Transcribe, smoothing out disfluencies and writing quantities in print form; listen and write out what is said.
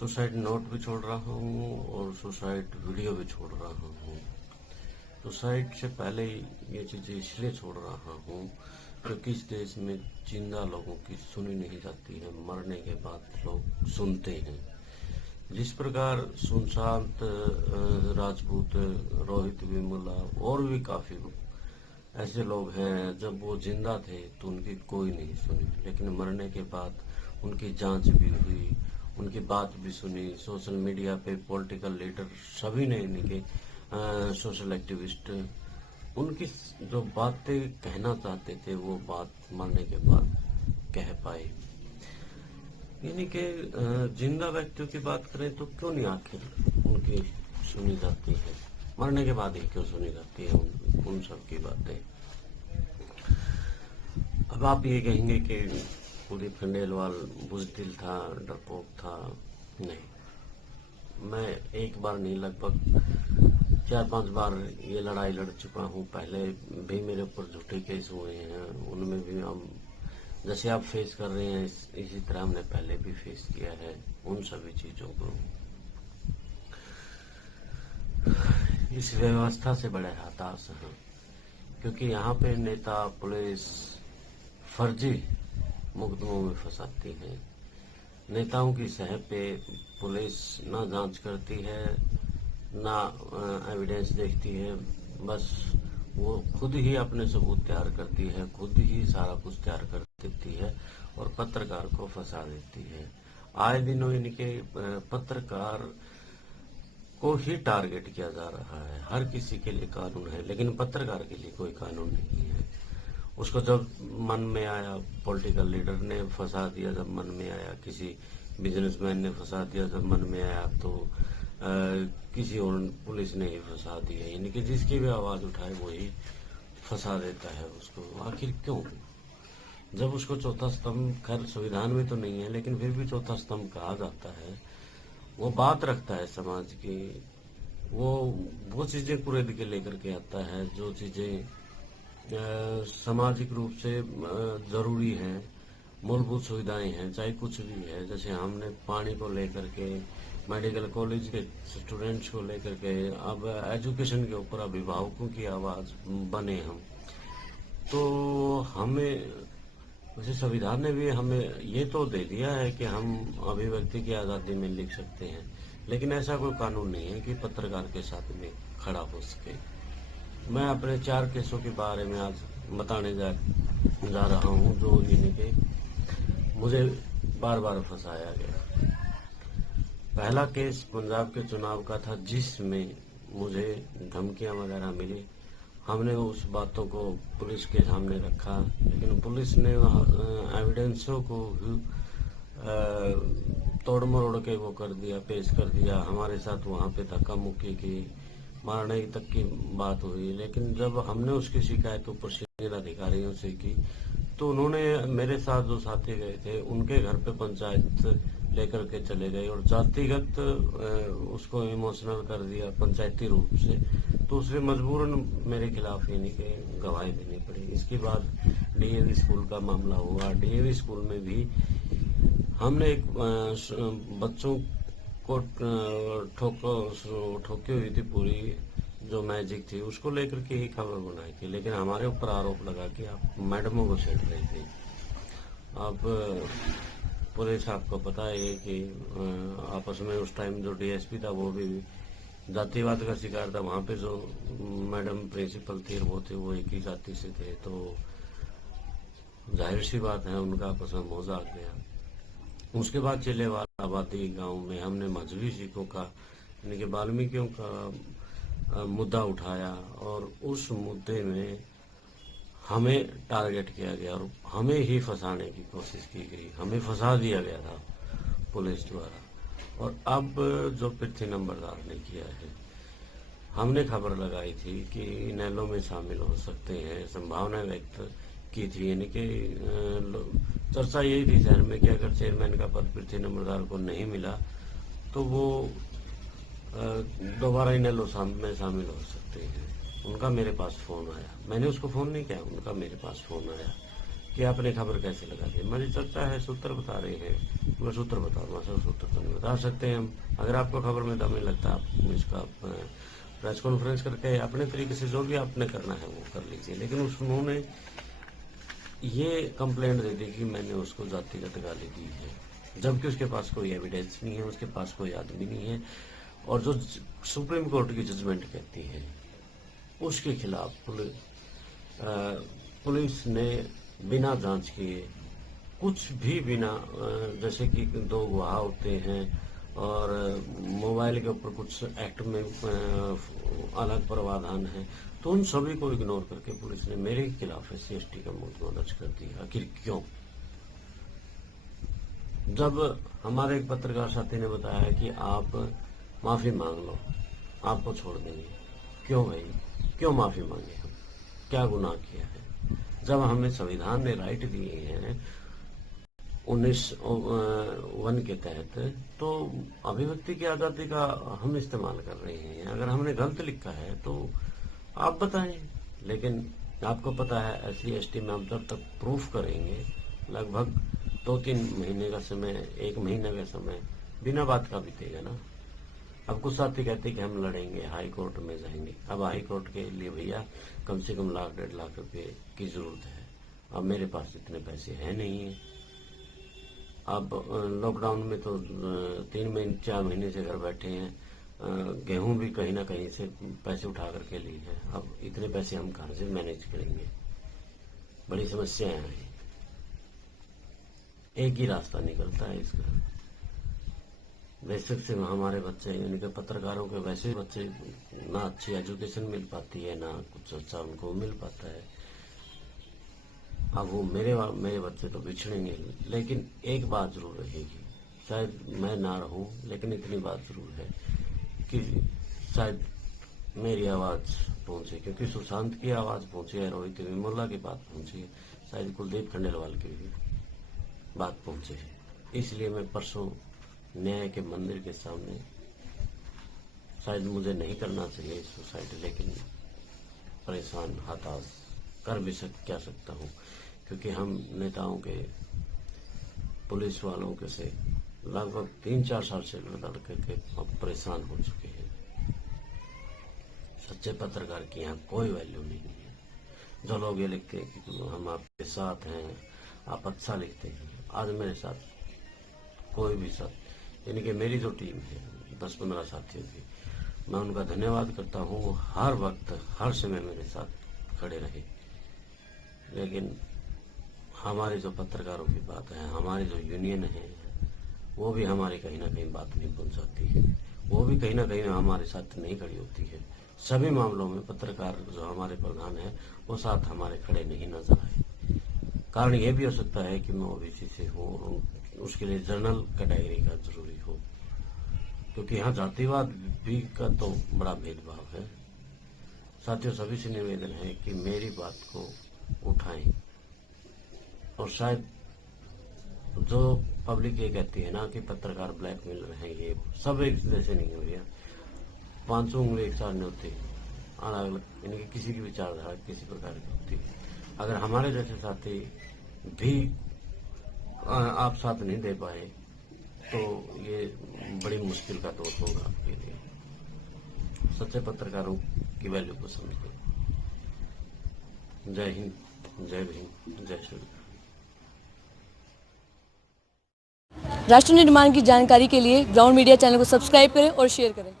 Suicide note भी छोड़ रहा हूँ और सुसाइड वीडियो भी छोड़ रहा हूँ। सुसाइड से पहले ये चीज़ें इसलिए छोड़ रहा हूँ क्योंकि इस देश में जिंदा लोगों की सुनी नहीं जाती है, मरने के बाद लोग सुनते हैं। जिस प्रकार सुशांत राजपूत, रोहित वेमुला और भी काफ़ी ऐसे लोग हैं, जब वो जिंदा थे तो उनकी कोई नहीं सुनी, लेकिन मरने के बाद उनकी जांच भी हुई, उनकी बात भी सुनी। सोशल मीडिया पे पॉलिटिकल लीडर सभी ने इनके सोशल एक्टिविस्ट उनकी जो बातें कहना चाहते थे वो बात मरने के बाद कह पाए। यानी कि जिंदा व्यक्तियों की बात करें तो क्यों नहीं आखिर उनकी सुनी जाती है, मरने के बाद ही क्यों सुनी जाती है उन सब की बातें। अब आप ये कहेंगे कि कुलदीप खंडेलवाल बुज़दिल था, डरपोक था। नहीं, मैं एक बार नहीं लगभग 4-5 बार ये लड़ाई लड़ चुका हूँ। पहले भी मेरे ऊपर झूठे केस हुए हैं, उनमें भी हम जैसे आप फेस कर रहे हैं इसी तरह हमने पहले भी फेस किया है उन सभी चीज़ों को। इस व्यवस्था से बड़े हताश हैं क्योंकि यहाँ पे नेता पुलिस फर्जी मुकदमों में फंसाती है। नेताओं की सह पे पुलिस ना जांच करती है, ना एविडेंस देखती है, बस वो खुद ही अपने सबूत तैयार करती है, खुद ही सारा कुछ तैयार कर देती है और पत्रकार को फंसा देती है। आए दिनों इनके पत्रकार को ही टारगेट किया जा रहा है। हर किसी के लिए कानून है लेकिन पत्रकार के लिए कोई कानून नहीं है। उसको जब मन में आया पॉलिटिकल लीडर ने फंसा दिया, जब मन में आया किसी बिजनेसमैन ने फंसा दिया, जब मन में आया तो किसी और पुलिस ने ही फंसा दिया। यानी कि जिसकी भी आवाज़ उठाए वही फंसा देता है उसको। आखिर क्यों? जब उसको चौथा स्तंभ, खैर संविधान में तो नहीं है लेकिन फिर भी चौथा स्तंभ कहा जाता है, वो बात रखता है समाज की, वो चीज़ें कुरेद के लेकर के आता है जो चीज़ें सामाजिक रूप से ज़रूरी हैं, मूलभूत सुविधाएं हैं, चाहे कुछ भी है। जैसे हमने पानी को लेकर के, मेडिकल कॉलेज के स्टूडेंट्स को लेकर के, अब एजुकेशन के ऊपर अभिभावकों की आवाज़ बने हम, तो हमें वैसे संविधान ने भी हमें ये तो दे दिया है कि हम अभिव्यक्ति की आज़ादी में लिख सकते हैं, लेकिन ऐसा कोई कानून नहीं है कि पत्रकार के साथ में खड़ा हो सके। मैं अपने 4 केसों के बारे में आज बताने जा रहा हूँ जो यानी कि मुझे बार बार फंसाया गया। पहला केस पंजाब के चुनाव का था जिसमें मुझे धमकियां वगैरह मिली। हमने उस बातों को पुलिस के सामने रखा, लेकिन पुलिस ने एविडेंसों को तोड़ मरोड़ के वो कर दिया, पेश कर दिया। हमारे साथ वहाँ पे धक्का मुक्की की, मारने तक की बात हुई। लेकिन जब हमने उसकी शिकायत ऊपर सीनियर अधिकारियों से की तो उन्होंने मेरे साथ जो साथी गए थे उनके घर पे पंचायत लेकर के चले गए और जातिगत उसको इमोशनल कर दिया पंचायती रूप से, तो उसे मजबूरन मेरे खिलाफ यानी कि गवाही देनी पड़ी। इसके बाद डीएवी स्कूल का मामला हुआ। डीएवी स्कूल में भी हमने एक बच्चों को ठोकी हुई थी पूरी, जो मैजिक थी उसको लेकर के ही खबर बनाई थी, लेकिन हमारे ऊपर आरोप लगा कि आप मैडमों को छेड़ रही थी। अब पुलिस, आपको पता है कि आपस में उस टाइम जो डीएसपी था वो भी जातिवाद का शिकार था। वहाँ पे जो मैडम प्रिंसिपल थी वो एक ही जाति से थे, तो जाहिर सी बात है उनका आपस में मजाक गया। उसके बाद चिल्लेवाला आबादी गांव में हमने मजहबी सिखों का यानी कि वाल्मीकियों का मुद्दा उठाया और उस मुद्दे में हमें टारगेट किया गया और हमें ही फंसाने की कोशिश की गई, हमें फंसा दिया गया था पुलिस द्वारा। और अब जो पृथ्वी नंबरदार ने किया है, हमने खबर लगाई थी कि इनेलो में शामिल हो सकते हैं, संभावना व्यक्त की थी। यानी कि चर्चा यही थी शहर में कि अगर चेयरमैन का पद पृथ्वी नंबरदार को नहीं मिला तो वो दोबारा इनेलो में शामिल हो सकते हैं। उनका मेरे पास फ़ोन आया, मैंने उसको फ़ोन नहीं किया, उनका मेरे पास फ़ोन आया कि आपने खबर कैसे लगा दी। मेरी चर्चा है, सूत्र बता रहे हैं, मैं सूत्र बताऊंगा सर, सूत्र तो नहीं बता सकते हैं हम। अगर आपको खबर में दम नहीं लगता, आप इसका प्रेस कॉन्फ्रेंस करके अपने तरीके से जो भी आपने करना है वो कर लीजिए। लेकिन उन्होंने ये कंप्लेंट दे दी कि मैंने उसको जातिगत गाली दी है, जबकि उसके पास कोई एविडेंस नहीं है, उसके पास कोई आदमी नहीं है, और जो सुप्रीम कोर्ट की जजमेंट कहती है उसके खिलाफ पुलिस ने बिना जांच किए, कुछ भी बिना, जैसे कि 2 गवाह होते हैं और मोबाइल के ऊपर कुछ एक्ट में अलग प्रावधान है, तो उन सभी को इग्नोर करके पुलिस ने मेरे खिलाफ SC/ST का मुकदमा दर्ज कर दिया। आखिर क्यों? जब हमारे एक पत्रकार साथी ने बताया कि आप माफी मांग लो, आपको छोड़ देंगे। क्यों भाई, क्यों माफी मांगे हम? क्या गुनाह किया है? जब हमें संविधान ने राइट दिए हैं 19(1) के तहत, तो अभिव्यक्ति की आजादी का हम इस्तेमाल कर रहे हैं। अगर हमने गलत लिखा है तो आप बताएं। लेकिन आपको पता है SC/ST में हम जब तक प्रूफ करेंगे, लगभग 2-3 महीने का समय, 1 महीने का समय बिना बात का बीतेगा ना। अब कुछ साथी कहते कि हम लड़ेंगे, हाई कोर्ट में जाएंगे। अब हाई कोर्ट के लिए भैया कम से कम 1,00,000-1.5 लाख रुपए की जरूरत है। अब मेरे पास इतने पैसे है नहीं है। अब लॉकडाउन में तो 3-4 महीने से घर बैठे हैं, गेहूं भी कहीं ना कहीं से पैसे उठा करके लिए हैं। अब इतने पैसे हम कहाँ से मैनेज करेंगे? बड़ी समस्याएं हैं। एक ही रास्ता निकलता है इसका। बेशक से हमारे बच्चे, यानी कि पत्रकारों के वैसे बच्चे, ना अच्छी एजुकेशन मिल पाती है, ना कुछ अच्छा उनको मिल पाता है। अब वो मेरे बच्चे तो बिछड़ेंगे, लेकिन एक बात जरूर रहेगी, शायद मैं ना रहूं, लेकिन इतनी बात जरूर है कि शायद मेरी आवाज पहुंचे, क्योंकि सुशांत की आवाज पहुंची है, रोहित वेमुला की बात पहुंची है, शायद कुलदीप खंडेलवाल की भी बात पहुंचे है। इसलिए मैं परसों न्याय के मंदिर के सामने, शायद मुझे नहीं करना चाहिए सुसाइड, लेकिन परेशान, हताश कर भी क्या सकता हूँ, क्योंकि हम नेताओं के, पुलिस वालों के से लगभग 3-4 साल से लड़ करके परेशान हो चुके हैं। सच्चे पत्रकार की यहाँ कोई वैल्यू नहीं है। जो लोग ये लिखते हैं कि हम आपके साथ हैं, आप अच्छा लिखते हैं, आज मेरे साथ कोई भी साथ, यानी कि मेरी जो टीम है 10-15 साथियों की, मैं उनका धन्यवाद करता हूँ। हर वक्त, हर समय मेरे साथ खड़े रहे। लेकिन हमारे जो पत्रकारों की बात है, हमारी जो यूनियन है, वो भी हमारी कहीं ना कहीं बात नहीं पहुंचाती है, वो भी कहीं ना कहीं हमारे साथ नहीं खड़ी होती है। सभी मामलों में पत्रकार जो हमारे प्रधान है, वो साथ हमारे खड़े नहीं नजर आए। कारण ये भी हो सकता है कि मैं OBC से हूँ, उसके लिए जनरल कैटेगरी का जरूरी हो, क्योंकि यहाँ जातिवाद भी का तो बड़ा भेदभाव है। साथियों, सभी से निवेदन है कि मेरी बात को उठाएं, और शायद जो पब्लिक ये कहती है ना कि पत्रकार ब्लैकमेलर हैं, ये सब एक जैसे नहीं हो गया। 500 उंगली एक साथ नहीं होती, अलग अलग, यानी कि किसी की विचारधारा किसी प्रकार की होती है। अगर हमारे जैसे साथी भी आप साथ नहीं दे पाए, तो ये बड़ी मुश्किल का दौर होगा आपके लिए। सच्चे पत्रकारों की वैल्यू को समझो। जय हिंद, जय भीम, जय श्री राम। राष्ट्र निर्माण की जानकारी के लिए ग्राउंड मीडिया चैनल को सब्सक्राइब करें और शेयर करें।